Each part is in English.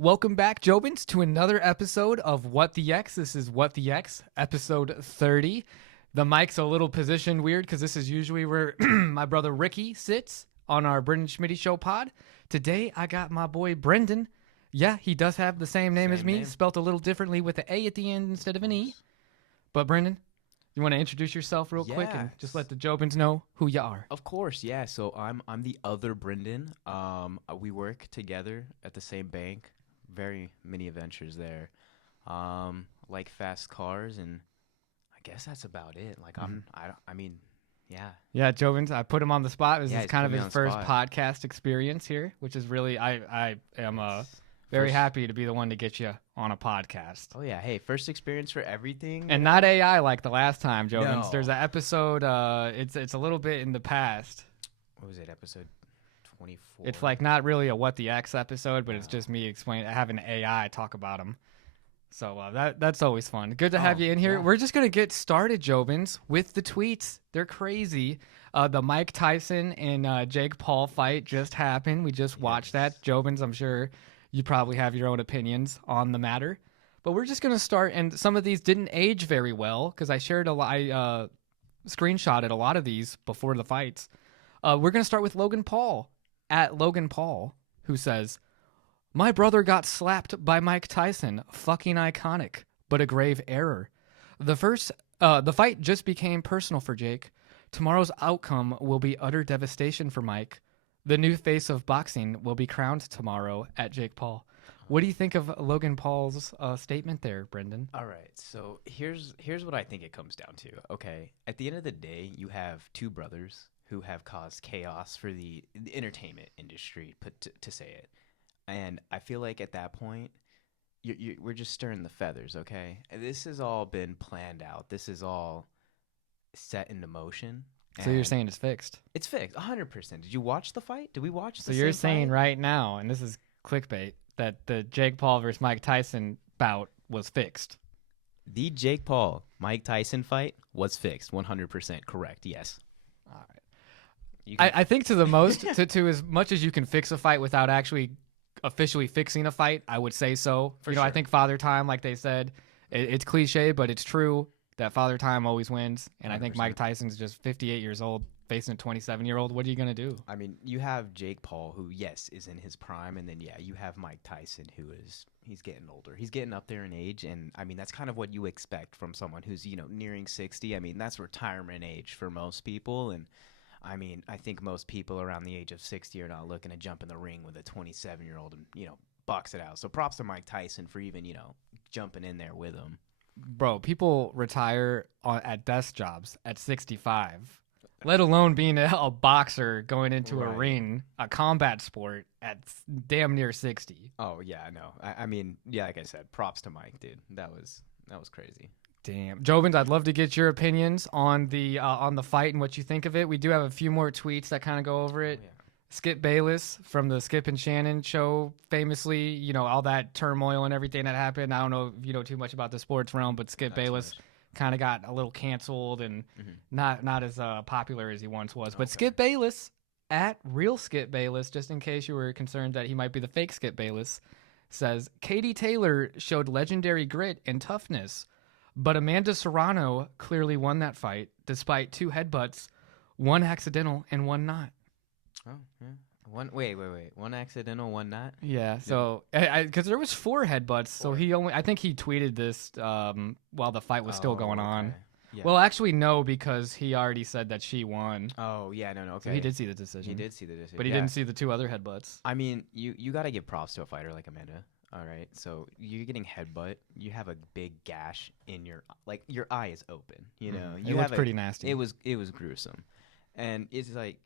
Welcome back, Jobins, to another episode of What the X. This is What the X, episode 30. The mic's a little positioned weird because this is usually where my brother Ricky sits on our Brendan Schmitty Show pod. Today, I got my boy Brendan. Yeah, he does have the same name as me, spelt a little differently with an A at the end instead of an E. But Brendan, you want to introduce yourself real quick and just let the Jobins know who you are? Of course, yeah. So I'm the other Brendan. We work together at the same bank. Very many adventures there. Like fast cars, and I guess that's about it. Like I mean, yeah. Yeah, Jovins, I put him on the spot. This Yeah, is he's kind of put me his on first spot. podcast experience here, which is really I am very First- happy to be the one to get you on a podcast. Oh yeah, hey, first experience for everything. And not AI like the last time, Jovins. No. There's an episode. It's a little bit in the past. What was it? Episode 24. It's like not really a What the X episode, but it's just me explaining, having AI talk about them. So that's always fun. Good to have you in here. yeah. We're just gonna get started, Jobins, with the tweets. They're crazy. The Mike Tyson and Jake Paul fight just happened. We just watched that. Jobins, I'm sure you probably have your own opinions on the matter. But we're just gonna start, and some of these didn't age very well because I shared I screenshotted a lot of these before the fights. We're gonna start with Logan Paul at Logan Paul, who says, "My brother got slapped by Mike Tyson. Fucking iconic, but a grave error. The fight just became personal for Jake. Tomorrow's outcome will be utter devastation for Mike. The new face of boxing will be crowned tomorrow at Jake Paul." What do you think of Logan Paul's statement there, Brendan? All right, so here's what I think it comes down to. Okay, at the end of the day, you have two brothers who have caused chaos for the entertainment industry, to say it. And I feel like at that point, we're just stirring the feathers, okay? This has all been planned out. This is all set into motion. So you're and saying it's fixed. it's fixed, 100%. Did you watch the fight? Did we watch So the you're same saying fight? right now, and this is clickbait, that the Jake Paul versus Mike Tyson bout was fixed. The Jake Paul, Mike Tyson fight was fixed, 100% correct, yes. All right. You can- I think to the most, to as much as you can fix a fight without actually officially fixing a fight, I would say so. For I sure. think Father Time, like they said, it's cliche, but it's true that Father Time always wins. And I think 100%. Mike Tyson's just 58 years old facing a 27-year-old. What are you going to do? I mean, you have Jake Paul, who, yes, is in his prime, and then, yeah, you have Mike Tyson, he's getting older. He's getting up there in age, and, I mean, that's kind of what you expect from someone who's, nearing 60. I mean, that's retirement age for most people, and, I mean, I think most people around the age of 60 are not looking to jump in the ring with a 27-year-old and, box it out. So props to Mike Tyson for even, jumping in there with him. Bro, people retire at desk jobs at 65. Let alone being a boxer going into a Right. ring, a combat sport at damn near 60. Oh, yeah, no. I mean, yeah, like I said, props to Mike, dude. That was crazy. Damn, Jovins, I'd love to get your opinions on the fight and what you think of it. We do have a few more tweets that kind of go over it. Oh, yeah. Skip Bayless from the Skip and Shannon show, famously, all that turmoil and everything that happened. I don't know if you know too much about the sports realm, but Skip Not too Bayless much. kind of got a little canceled and not as popular as he once was. But Okay. Skip Bayless at Real Skip Bayless, just in case you were concerned that he might be the fake Skip Bayless, says Katie Taylor showed legendary grit and toughness, but Amanda Serrano clearly won that fight despite two headbutts, one accidental and one not. Oh, yeah. Wait. One accidental, one not? Yeah, so because there was four headbutts, so I think he tweeted this while the fight was still going on. Okay. Yeah. Well, actually, no, because he already said that she won. Oh, yeah, no, okay. So he did see the decision. He did see the decision. But he didn't see the two other headbutts. I mean, you got to give props to a fighter like Amanda. All right. So you're getting headbutt. You have a big gash in your eye is open, It looked pretty nasty. It was gruesome. And it's like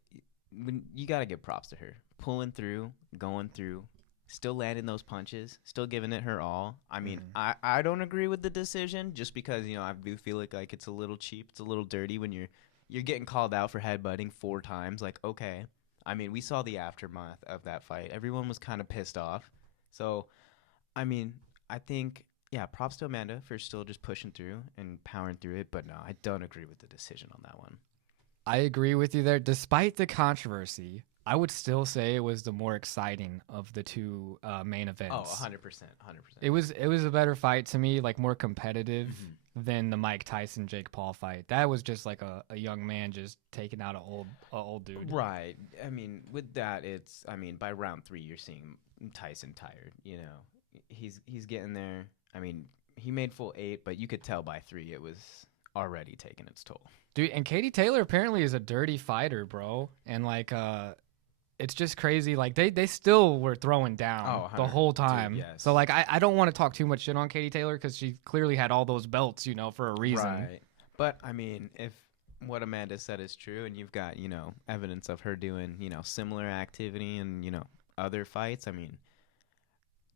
when you got to give props to her. Pulling through, going through, still landing those punches, still giving it her all. I mean, I don't agree with the decision just because, I do feel like it's a little cheap, it's a little dirty when you're getting called out for headbutting 4 times. Like, okay. I mean, we saw the aftermath of that fight. Everyone was kind of pissed off. So, I mean, I think, yeah, props to Amanda for still just pushing through and powering through it. But no, I don't agree with the decision on that one. I agree with you there. Despite the controversy, I would still say it was the more exciting of the two main Oh, events. 100%, 100%. It was a better fight to me, like more competitive Mhm. than the Mike Tyson Jake Paul fight. That was just like a young man just taking out a old dude. Right. I mean, with that, it's. I mean, by round 3, you're seeing Tyson tired. You know, he's getting there. I mean, he made full 8, but you could tell by 3 it was already taking its toll. Dude, and Katie Taylor apparently is a dirty fighter, bro. And like it's just crazy. Like they still were throwing down Oh, the 100 whole dude, time. yes. So like I don't want to talk too much shit on Katie Taylor because she clearly had all those belts, for a reason. Right. But I mean, if what Amanda said is true, and you've got evidence of her doing similar activity and other fights, I mean,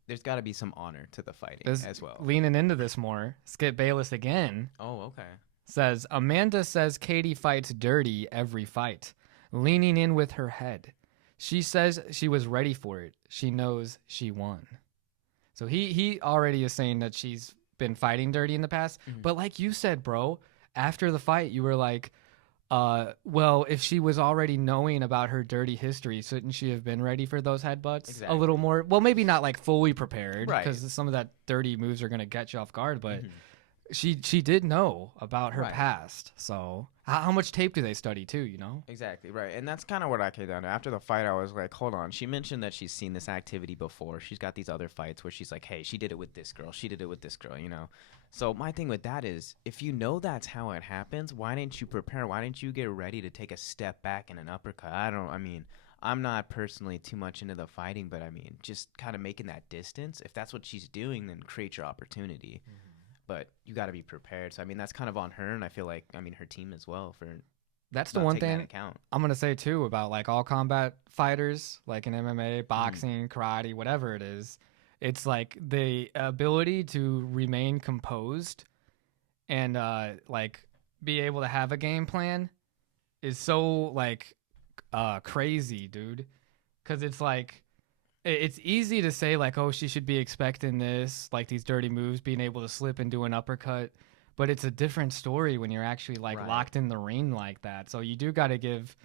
there's got to be some honor to the fighting as well. Leaning into this more, Skip Bayless again Oh, okay. says Amanda says Katie fights dirty every fight, leaning in with her head. She says she was ready for it. She knows she won. So he already is saying that she's been fighting dirty in the past. Mhm. But like you said, bro, after the fight, you were like, well, if she was already knowing about her dirty history, shouldn't she have been ready for those headbutts Exactly. a little more? Well, maybe not like fully prepared, Right. because some of that dirty moves are going to get you off guard. But Mhm. she did know about her Right. past. So how much tape do they study too? Exactly, right. And that's kind of what I came down to. After the fight, I was like, hold on. She mentioned that she's seen this activity before. She's got these other fights where she's like, hey, she did it with this girl. She did it with this girl. So my thing with that is, if you know that's how it happens, why didn't you prepare? Why didn't you get ready to take a step back in an uppercut? I'm not personally too much into the fighting, but I mean, just kind of making that distance. If that's what she's doing, then create your opportunity. But you got to be prepared. So, I mean, that's kind of on her, and I feel like, her team as well for That's the not one taking that thing account. I'm gonna say too about like all combat fighters, like in MMA, boxing, karate, whatever it is. It's like the ability to remain composed and like be able to have a game plan is so like crazy, dude. Because it's like it's easy to say like, oh, she should be expecting this, like these dirty moves, being able to slip and do an uppercut. But it's a different story when you're actually like Right. locked in the ring like that. So you do got to give,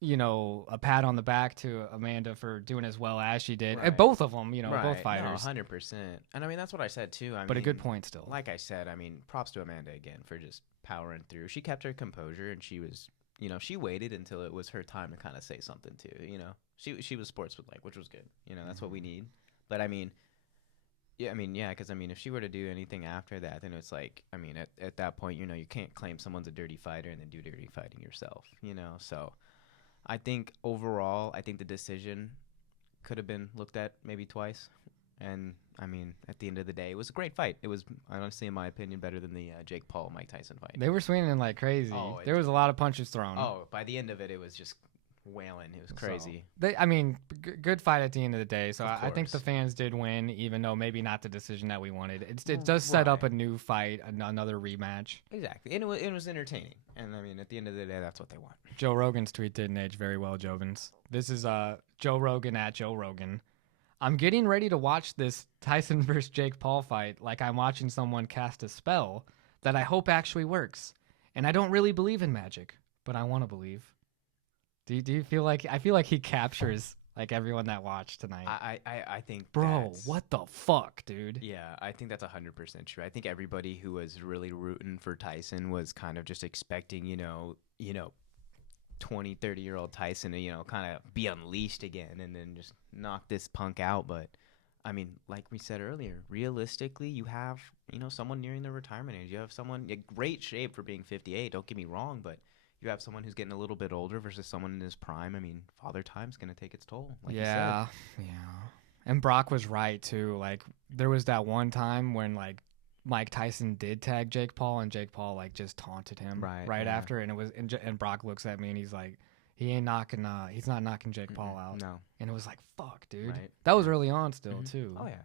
a pat on the back to Amanda for doing as well as she did. Right. Both of them, Right. both fighters. 100%. And I mean, that's what I said too. But a good point still. Like I said, I mean, props to Amanda again for just powering through. She kept her composure, and she was, she waited until it was her time to kind of say something too. She was sportsmanlike, which was good. That's what we need. But I mean, yeah, because if she were to do anything after that, then it's like, at that point, you can't claim someone's a dirty fighter and then do dirty fighting yourself. So I think overall, the decision could have been looked at maybe twice. And at the end of the day, it was a great fight. It was honestly, in my opinion, better than the Jake Paul Mike Tyson fight. They were swinging like crazy. Oh, There was a lot of punches thrown. Oh, by the end of it, it was just wailing. It was crazy. Good fight at the end of the day. So Of I think the course. fans did win, even though maybe not the decision that we wanted. It does set up a Right. new fight, another rematch. Exactly, and it was entertaining. And at the end of the day, that's what they want. Joe Rogan's tweet didn't age very well, Jovins. This is Joe Rogan at Joe Rogan. I'm getting ready to watch this Tyson versus Jake Paul fight like I'm watching someone cast a spell that I hope actually works. And I don't really believe in magic, but I want to believe. Do you feel like I feel like he captures like everyone that watched tonight? I think, Bro, that's- what the fuck, dude? Yeah, I think that's 100% true. I think everybody who was really rooting for Tyson was kind of just expecting, 20, 30-year-old Tyson to, kind of be unleashed again and then just knock this punk out. But, like we said earlier, realistically, you have, someone nearing the retirement age. You have someone in great shape for being 58, don't get me wrong, but you have someone who's getting a little bit older versus someone in his prime. Father time's going to take its toll, like you said. Yeah. And Brock was right too. Like there was that one time when like Mike Tyson did tag Jake Paul, and Jake Paul like just taunted him Right, yeah. after, and it was and Brock looks at me and he's like, he's not knocking Jake Paul out, No. and it was like, fuck, dude, Right. that was early on still Mhm. too. Oh, yeah.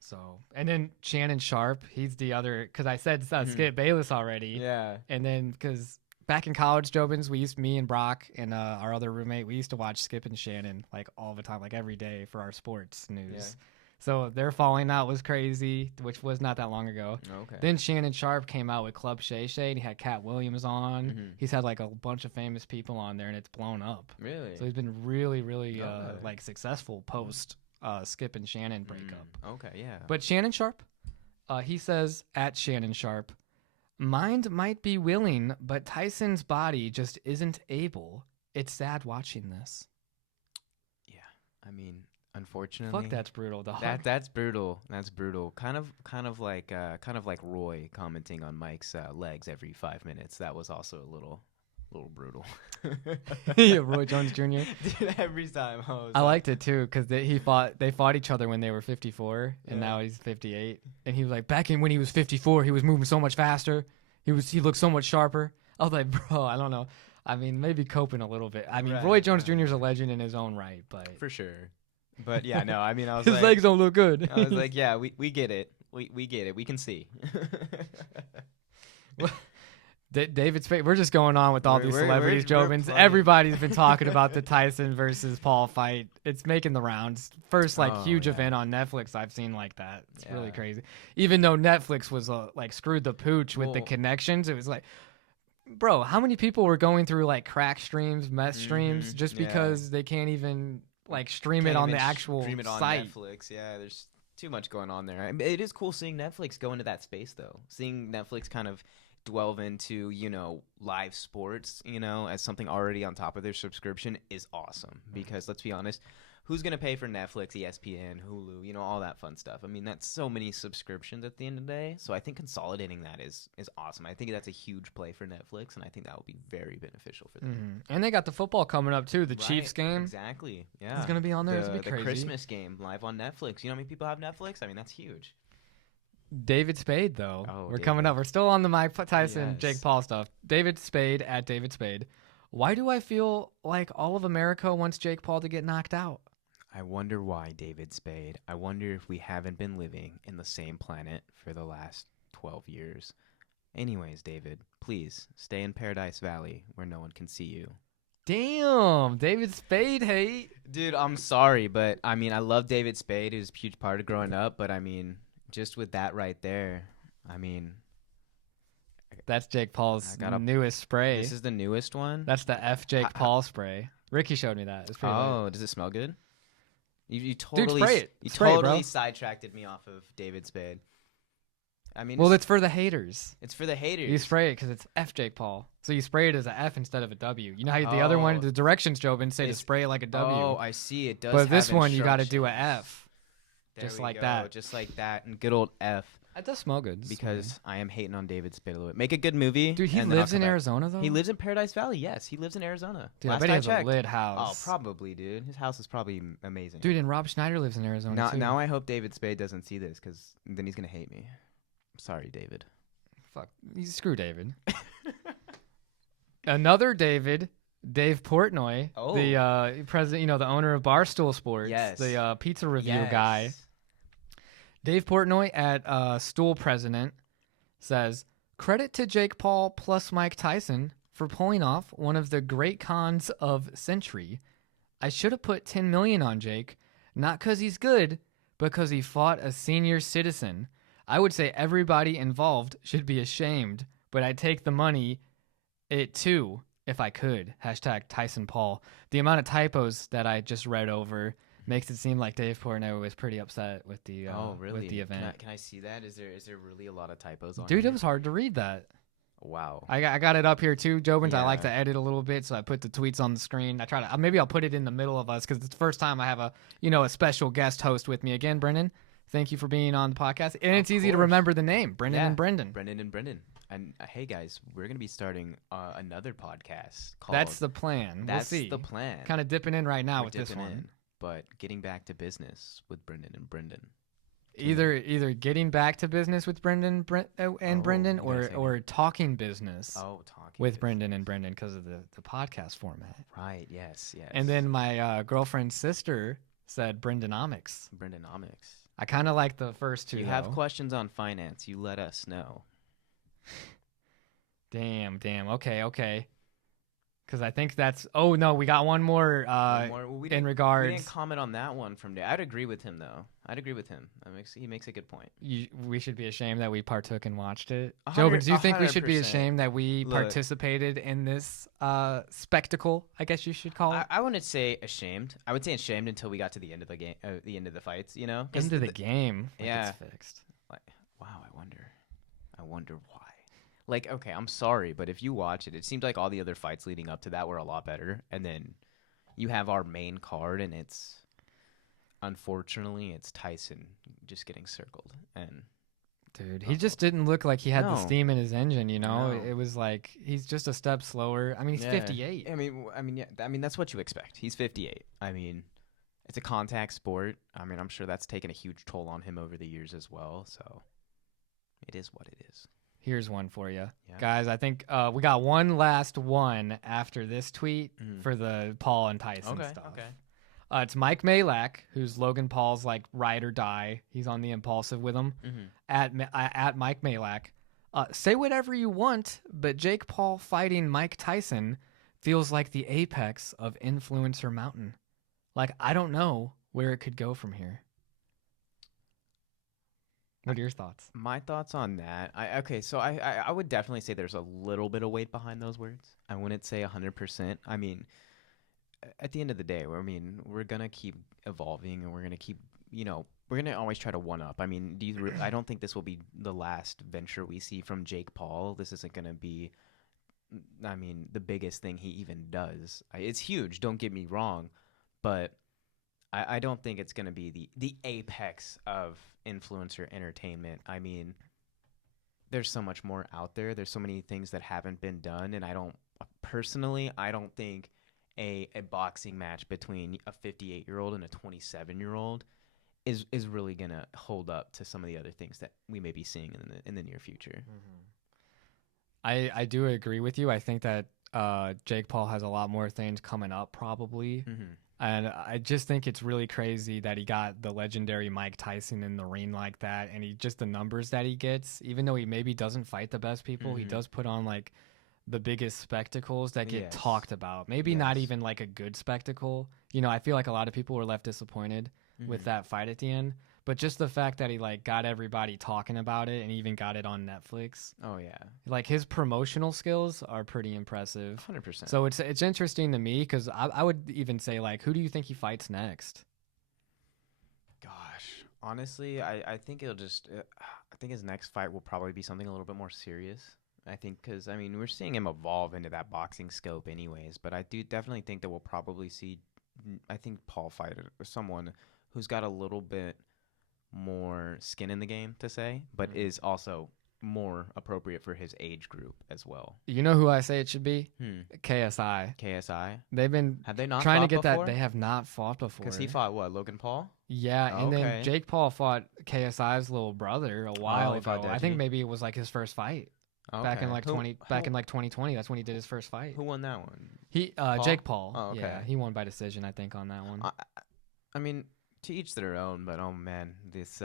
So and then Shannon Sharp, he's the other because I said Mhm. Skip Bayless already, Yeah. and then because back in college, Jobins, me and Brock and our other roommate, we used to watch Skip and Shannon like all the time, like every day for our sports news. So their falling out was crazy, which was not that long ago. Okay. Then Shannon Sharp came out with Club Shay Shay, and he had Cat Williams on. Mm-hmm. He's had like a bunch of famous people on there, and it's blown up. Really? So he's been really, really Okay. like successful post Skip and Shannon breakup. Okay, yeah. But Shannon Sharp, he says at Shannon Sharp, mind might be willing, but Tyson's body just isn't able. It's sad watching this. Yeah, I mean, unfortunately, Fuck, that's brutal. that's brutal. That's brutal. Kind of like Roy commenting on Mike's legs every 5 minutes. That was also a little brutal. Yeah, Roy Jones Jr. Dude, every time I liked it too because they fought each other when they were 54, and now he's 58. And he was like, back in when he was 54, he was moving so much faster. He looked so much sharper. I was like, bro, I don't know. I mean, maybe coping a little bit. I mean, Right, Roy Jones Jr. is a legend in his own right, but for sure. But yeah, no, I mean, I was his like, legs don't look good. I was like, yeah, we get it. We get it. We can see. David Spade. We're just going on with all these celebrities, we're Jobins. plugging. Everybody's been talking about the Tyson versus Paul fight. It's making the rounds. First, huge yeah. event on Netflix I've seen like that. It's really Yeah. crazy. Even though Netflix was screwed the pooch with the Well- connections, it was like, bro, how many people were going through like crack streams, mess streams, just yeah. because they can't even stream Can't it on even the actual stream it on site? Netflix. Yeah, there's too much going on there. I mean, it is cool seeing Netflix go into that space though. Seeing Netflix kind of delve into, live sports, as something already on top of their subscription is awesome. Because let's be honest, who's going to pay for Netflix, ESPN, Hulu, all that fun stuff? I mean, that's so many subscriptions at the end of the day. So I think consolidating that is awesome. I think that's a huge play for Netflix, and I think that will be very beneficial for them. Mm-hmm. And they got the football coming up too. The Chiefs game. Exactly. Yeah. It's going to be on there. It's going to be The crazy. Christmas game live on Netflix. You know how many people have Netflix? I mean, that's huge. David Spade, though. Oh, We're coming up. We're still on the Mike Tyson, Yes. Jake Paul stuff. David Spade at David Spade. Why do I feel like all of America wants Jake Paul to get knocked out? I wonder why, David Spade. I wonder if we haven't been living in the same planet for the last 12 years. Anyways, David, please stay in Paradise Valley where no one can see you. Damn, David Spade hate. Dude, I'm sorry, but I mean, I love David Spade. He was a huge part of growing up, but I mean, just with that right there, I mean, That's Jake Paul's newest spray. this is the newest one? That's the F Jake Paul spray. Ricky showed me that. It's pretty lit. Does it smell good? You totally spray it. You Spray it, totally bro. sidetracked me off of David Spade. I mean, Well, it's for the haters. it's for the haters. You spray it because it's F Jake Paul. So you spray it as an F instead of a W. You know how the other one, Oh. the directions, Jobin, say to It's- spray it like a W. Oh, I see. It does. but have this one, you got to do an instructions. F. There just we like go, that. Just like that, and good old F. It does smell good. Because I am hating on David Spade a little bit. Make a good movie. Dude, he and then I'll lives come in back. Arizona, though? He lives in Paradise Valley. Yes, he lives in Arizona. Dude, I Last bet he I has checked. a lit Oh, house. probably, dude. His house is probably amazing. Dude, and Rob Schneider lives in Arizona, now, too. now I hope David Spade doesn't see this, because then he's gonna hate me. I'm sorry, David. Fuck. Screw David. Another David, Dave Portnoy, Oh. the president, the owner of Barstool Sports, Yes. the pizza review Yes. guy. Dave Portnoy at Stool President says, credit to Jake Paul plus Mike Tyson for pulling off one of the great cons of century. I should have put $10 million on Jake, not because he's good, but because he fought a senior citizen. I would say everybody involved should be ashamed, but I'd take the money, it too, if I could. Hashtag Tyson Paul. The amount of typos that I just read over makes it seem like Dave Portnoy was pretty upset with the really? with the event. Can I see that? Is there really a lot of typos on Dude, here? it was hard to read that. Wow. I got it up here too, Jobins. I like Yeah. to edit a little bit, so I put the tweets on the screen. I try to maybe I'll put it in the middle of us because it's the first time I have a special guest host with me again, Brendan. Thank you for being on the podcast, and it's easy to course. remember the name, Brendan and Brendan. Brendan and Brendan. And hey guys, we're gonna be starting another podcast called. That's the plan. That's we'll see. the plan. Kind of dipping in right now We're with this dipping one. in, but getting back to business with Brendan and Brendan. Either getting back to business with Brendan and Brendan, you gotta say or talking business Oh, talking with business. Brendan and Brendan because of the podcast format. Right. Yes. Yes. And then my girlfriend's sister said Brendanomics. Brendanomics. I kind of like the first two. If you have though. questions on finance, you let us know. Damn. Okay. Because I think that's. Oh no, we got one more. One more. Well, in we didn't regards, comment on that one from Dave. I'd agree with him though. I'd agree with him. He makes a good point. we should be ashamed that we partook and watched it. 100 Jovins, do you think we should be 100%. ashamed that we Look. participated in this spectacle? I guess you should call it. I wouldn't say ashamed. I would say ashamed until we got to the end of the game, the end of the fights. You know, Into the game. Like yeah. It's fixed. Like, wow, I wonder why. Like, okay, I'm sorry, but if you watch it, it seems like all the other fights leading up to that were a lot better, and then you have our main card, and unfortunately, it's Tyson just getting circled, and dude, he just didn't look like he had the No. steam in his engine. You know, No. it was like he's just a step slower. I mean, he's Yeah. 58. I mean, that's what you expect. He's 58. I mean, it's a contact sport. I mean, I'm sure that's taken a huge toll on him over the years as well. So, it is what it is. Here's one for you, Yeah. guys. I think we got one last one after this tweet Mhm. for the Paul and Tyson Okay. stuff. Okay. It's Mike Malak, who's Logan Paul's like ride or die. He's on the impulsive with him. Mm-hmm. At Mike Malak. Say whatever you want, but Jake Paul fighting Mike Tyson feels like the apex of Influencer Mountain. Like, I don't know where it could go from here. What are your thoughts? My thoughts on that. I would definitely say there's a little bit of weight behind those words. I wouldn't say 100%. I mean, at the end of the day, we're gonna keep evolving, and we're gonna keep, we're gonna always try to one up. I mean, I don't think this will be the last venture we see from Jake Paul. This isn't gonna be, I mean, the biggest thing he even does. It's huge. Don't get me wrong, but I don't think it's gonna be the apex of influencer entertainment. I mean, there's so much more out there. There's so many things that haven't been done, and I don't think a boxing match between a 58-year-old and a 27-year-old is really gonna hold up to some of the other things that we may be seeing in the near future. I do agree with you. I think that Jake Paul has a lot more things coming up probably. Mm-hmm. And I just think it's really crazy that he got the legendary Mike Tyson in the ring like that. And the numbers that he gets, even though he maybe doesn't fight the best people, he does put on like the biggest spectacles that get talked about. Maybe not even like a good spectacle. I feel like a lot of people were left disappointed with that fight at the end. But just the fact that he like got everybody talking about it and even got it on Netflix. Oh yeah, like his promotional skills are pretty impressive. 100%. So it's interesting to me because I would even say like, who do you think he fights next? Gosh, honestly, I think it'll just. I think his next fight will probably be something a little bit more serious. I think because we're seeing him evolve into that boxing scope, anyways. But I do definitely think that we'll probably see. I think Paul fight someone who's got a little bit more skin in the game to say, but is also more appropriate for his age group as well. You know who I say it should be? KSI. They've been Have they not trying to fought get before? that. They have not fought before. Because he fought what, Logan Paul? Yeah, and Okay. then Jake Paul fought KSI's little brother a while he fought ago. I Deji? think maybe it was like his first fight back in like 2020. That's when he did his first fight. Who won that one? Jake Paul. Oh, okay. Yeah, he won by decision, I think, on that one. I mean, to each their own, but oh man, this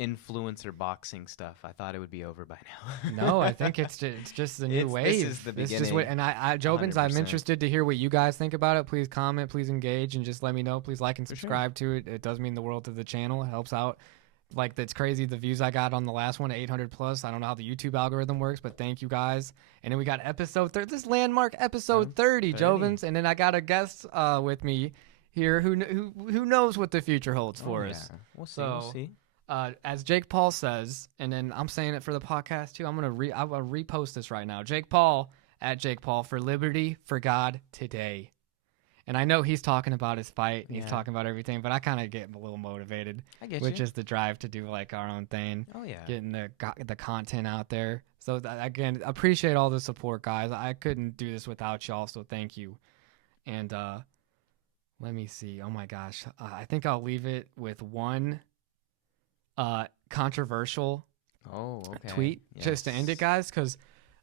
influencer boxing stuff, I thought it would be over by now. No, I think it's just the new wave. This is the beginning. Jobins, I'm 100%. interested to hear what you guys think about it. Please comment, please engage, and just let me know. Please like and For sure. subscribe to it. It does mean the world to the channel. It helps out. Like, that's crazy. The views I got on the last one, 800 plus. I don't know how the YouTube algorithm works, but thank you guys. And then we got episode 30. This landmark episode 30, 30. Jobins. And then I got a guest with me here who knows what the future holds for us. We'll see. We'll see. As Jake Paul says, and then I'm saying it for the podcast too. I'm gonna repost this right now. Jake Paul at Jake Paul for liberty, for God, today. And I know he's talking about his fight. And he's talking about everything, but I kind of get a little motivated, which is the drive to do like our own thing. Oh yeah, getting the content out there. So again, appreciate all the support, guys. I couldn't do this without y'all, so thank you. And let me see. Oh my gosh, I think I'll leave it with one controversial tweet just to end it, guys, because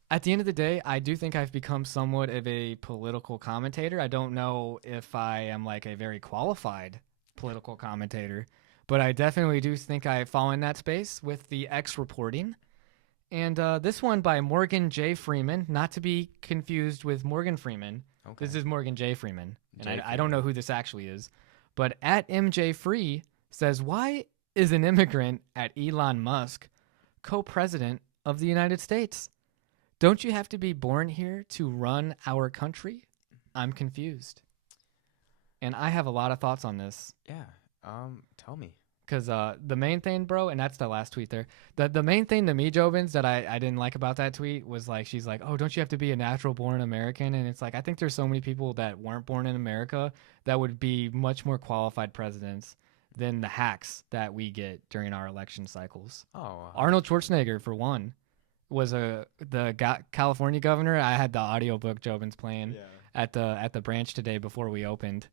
at the end of the day, I do think I've become somewhat of a political commentator. I don't know if I am like a very qualified political commentator, but I definitely do think I fall in that space with the X reporting. And this one by Morgan J. Freeman, not to be confused with Morgan Freeman, Okay. This is Morgan J. Freeman, and J. I don't know who this actually is, but at MJ Free says, why is an immigrant at Elon Musk co-president of the United States? Don't you have to be born here to run our country? I'm confused. And I have a lot of thoughts on this. Yeah. Tell me. Because the main thing, bro, and that's the last tweet there. The main thing to me, Jobins, that I didn't like about that tweet was like, she's like, oh, don't you have to be a natural born American? And it's like, I think there's so many people that weren't born in America that would be much more qualified presidents than the hacks that we get during our election cycles. Oh, Arnold Schwarzenegger, for one, was California governor. I had the audiobook Jobins playing at the branch today before we opened.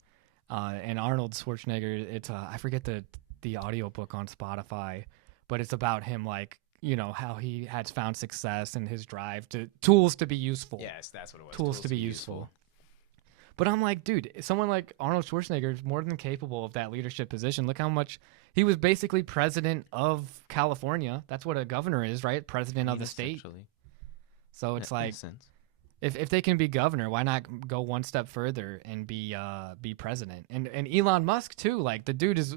And Arnold Schwarzenegger, it's I forget the audiobook on Spotify, but it's about him, like, you know, how he has found success and his drive to tools to be useful. Yes, that's what it was. Tools to be useful. But I'm like, dude, someone like Arnold Schwarzenegger is more than capable of that leadership position. Look how much he was basically president of California. That's what a governor is, right? President of the state. So it's like, if they can be governor, why not go one step further and be president? And Elon Musk too. Like, the dude is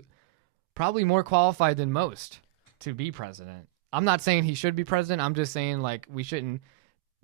probably more qualified than most to be president. I'm not saying he should be president. I'm just saying, like, we shouldn't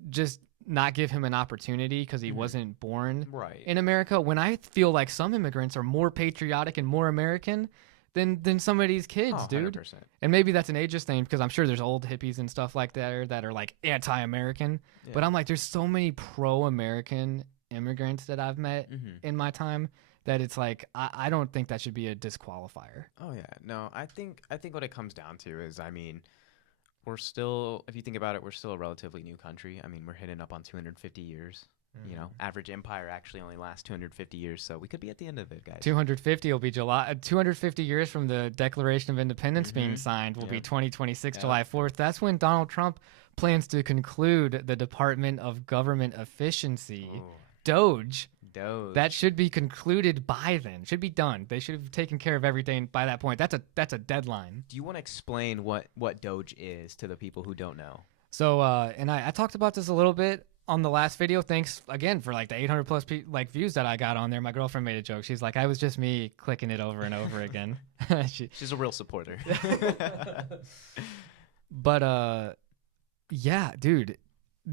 just not give him an opportunity because he wasn't born in America. When I feel like some immigrants are more patriotic and more American than some of these kids, dude. 100%. And maybe that's an ageist thing, because I'm sure there's old hippies and stuff like that are like anti-American. Yeah. But I'm like, there's so many pro-American immigrants that I've met in my time that it's like, I don't think that should be a disqualifier. Oh yeah, no, I think what it comes down to is, I mean, we're still, if you think about it, we're still a relatively new country. I mean, we're hitting up on 250 years. You know, average empire actually only lasts 250 years, so we could be at the end of it, guys. 250 will be July. 250 years from the Declaration of Independence being signed will be 2026, July 4th. That's when Donald Trump plans to conclude the Department of Government Efficiency, DOGE. That should be concluded by then. Should be done. They should have taken care of everything by that point. That's a deadline. Do you want to explain what DOGE is to the people who don't know? So, and I talked about this a little bit on the last video. Thanks again for like the 800 plus views that I got on there. My girlfriend made a joke. She's like, I was just me clicking it over and over again. She's a real supporter. But yeah, dude,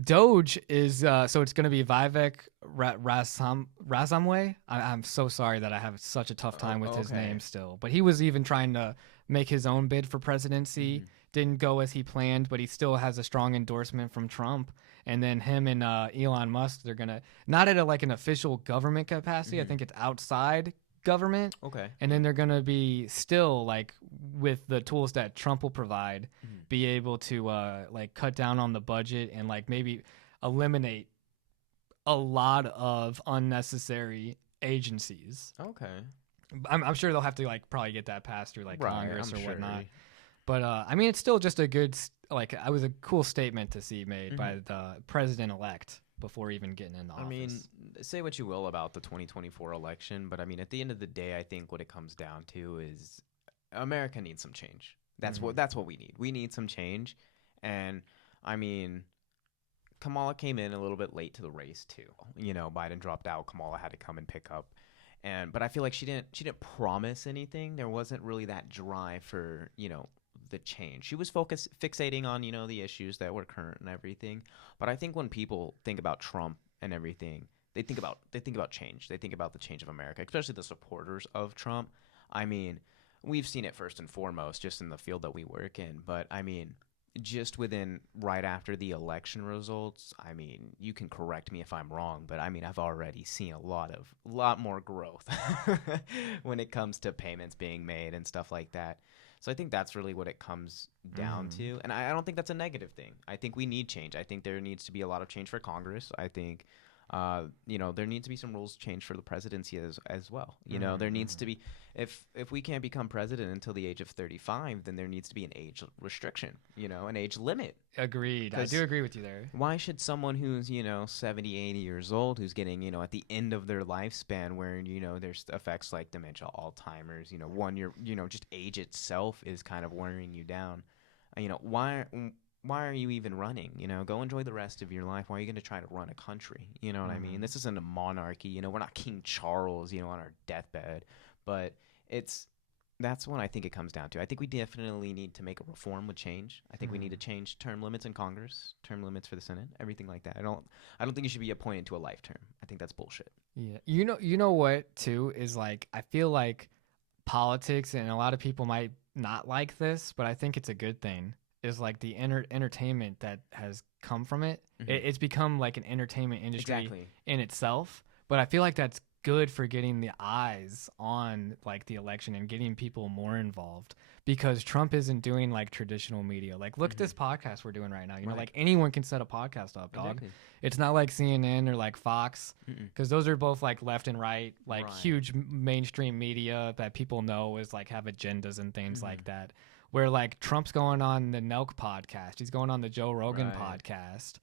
Doge is so it's gonna be Vivek Ramaswamy. I'm so sorry that I have such a tough time with his name still. But he was even trying to make his own bid for presidency. Didn't go as he planned, but he still has a strong endorsement from Trump. And then him and Elon Musk, they're gonna not at like an official government capacity. I think it's outside government. Okay. And then they're gonna be still like with the tools that Trump will provide, be able to like cut down on the budget and like maybe eliminate a lot of unnecessary agencies. Okay. I'm sure they'll have to like probably get that passed through like Congress or whatnot. Sure. But I mean, it's still just a good like it was a cool statement to see made by the president-elect before even getting in office. I mean, say what you will about the 2024 election, but I mean, at the end of the day, I think what it comes down to is America needs some change. That's what we need. We need some change, and I mean, Kamala came in a little bit late to the race too. You know, Biden dropped out. Kamala had to come and pick up. But I feel like she didn't promise anything. There wasn't really that drive for, you know, the change. She was fixating on, you know, the issues that were current and everything. But I think when people think about Trump and everything, they think about change. They think about the change of America, especially the supporters of Trump. I mean, we've seen it first and foremost just in the field that we work in. But I mean, just right after the election results, I mean, you can correct me if I'm wrong, but I mean, I've already seen a lot more growth when it comes to payments being made and stuff like that. So I think that's really what it comes down to. And I don't think that's a negative thing. I think we need change. I think there needs to be a lot of change for Congress. I think, you know, there needs to be some rules changed for the presidency as well. You know, there needs to be, if we can't become president until the age of 35, then there needs to be an age restriction, you know, an age limit. Agreed. I do agree with you there. Why should someone who's, you know, 70, 80 years old, who's getting, you know, at the end of their lifespan where, you know, there's effects like dementia, Alzheimer's, you know, just age itself is kind of wearing you down. You know, why why are you even running? You know, go enjoy the rest of your life. Why are you going to try to run a country? You know what I mean? This isn't a monarchy. You know, we're not King Charles, you know, on our deathbed. But it's that's what I think it comes down to. I think we definitely need to make a reform with change. I think we need to change term limits in Congress, term limits for the Senate, everything like that. I don't think you should be appointed to a life term. I think that's bullshit. Yeah. You know what too is like I feel like politics and a lot of people might not like this, but I think it's a good thing. Is like the entertainment that has come from it. It's become like an entertainment industry Exactly. in itself, but I feel like that's good for getting the eyes on like the election and getting people more involved because Trump isn't doing like traditional media. Like look at this podcast we're doing right now. You know, Right. like anyone can set a podcast up, dog. Exactly. It's not like CNN or like Fox because those are both like left and right, like Right. huge mainstream media that people know is like have agendas and things like that. Where like Trump's going on the Nelk podcast, he's going on the Joe Rogan Right. podcast,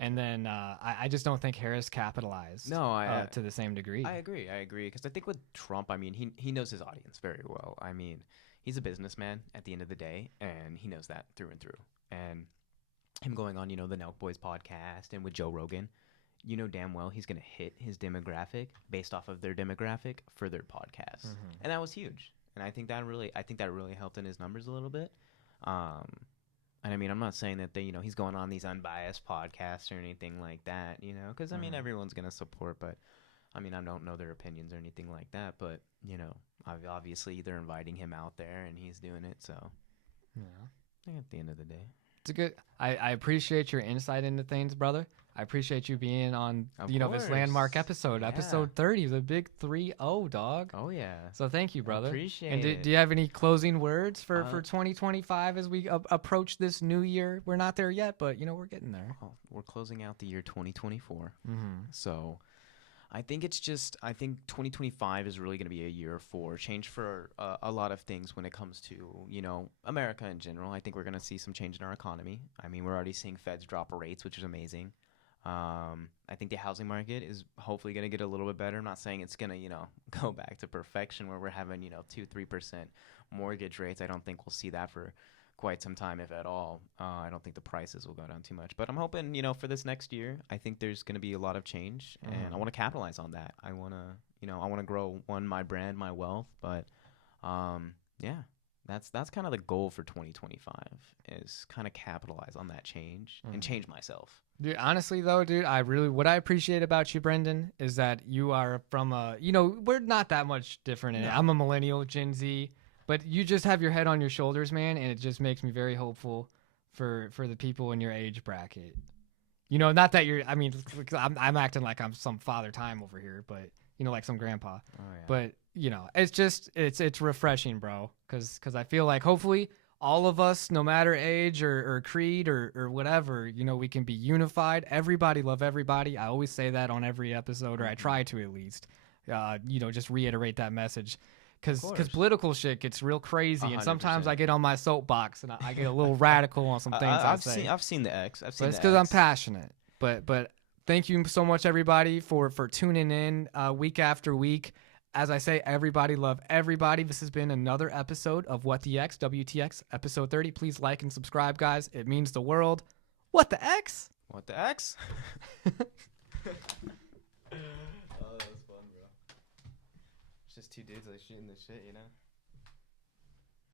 and then I just don't think Harris capitalized No, to the same degree. I agree. I agree because I think with Trump, I mean, he knows his audience very well. I mean, he's a businessman at the end of the day, and he knows that through and through. And him going on, you know, the Nelk Boys podcast and with Joe Rogan, you know damn well he's gonna hit his demographic based off of their demographic for their podcast, and that was huge. And I think that really helped in his numbers a little bit. Um, and I mean, I'm not saying that you know, he's going on these unbiased podcasts or anything like that, you know, because I mean, everyone's gonna support, but I mean, I don't know their opinions or anything like that, but you know, obviously they're inviting him out there and he's doing it. So, Yeah. I think at the end of the day, It's a good. I appreciate your insight into things, brother. I appreciate you being on, Of you know, this landmark course. episode, Yeah. episode 30, the big 3-0, dog. oh yeah, So thank you, brother. appreciate And it. do you have any closing words for Uh, 2025 as we approach this new year? We're not there yet, but you know we're getting there. Well, we're closing out the year 2024. Mm-hmm. So I think 2025 is really going to be a year for change for a lot of things when it comes to, you know, America in general. I think we're going to see some change in our economy. I mean, we're already seeing Feds drop rates, which is amazing. I think the housing market is hopefully going to get a little bit better. I'm not saying it's going to, you know, go back to perfection where we're having, you know, 2-3% mortgage rates. I don't think we'll see that for quite some time, if at all. I don't think the prices will go down too much. But I'm hoping, you know, for this next year, I think there's going to be a lot of change, and I want to capitalize on that. I want to, you know, I want to grow my brand, my wealth. But yeah, that's kind of the goal for 2025 is kind of capitalize on that change and change myself. Dude, honestly though, dude, what I appreciate about you, Brendan, is that you are from you know, we're not that much different. No. I'm a millennial, Gen Z, but you just have your head on your shoulders, man, and it just makes me very hopeful for the people in your age bracket. You know, not that you're. I mean, I'm acting like I'm some father time over here, but you know, like some grandpa. Oh yeah. But you know, it's just it's refreshing, bro, because I feel like hopefully all of us, no matter age or creed or whatever, you know, we can be unified. Everybody love everybody. I always say that on every episode, or I try to at least. You know, just reiterate that message. Because political shit gets real crazy, and sometimes 100%. I get on my soapbox and I get a little radical on some things I say. I've seen the X. I've seen But it's the because I'm X. passionate. But thank you so much, everybody, for tuning in week after week. As I say, everybody love everybody. This has been another episode of What the X, WTX, episode 30. Please like and subscribe, guys. It means the world. What the X? What the X? Oh, that was fun, bro. It's just two dudes like shooting the shit, you know?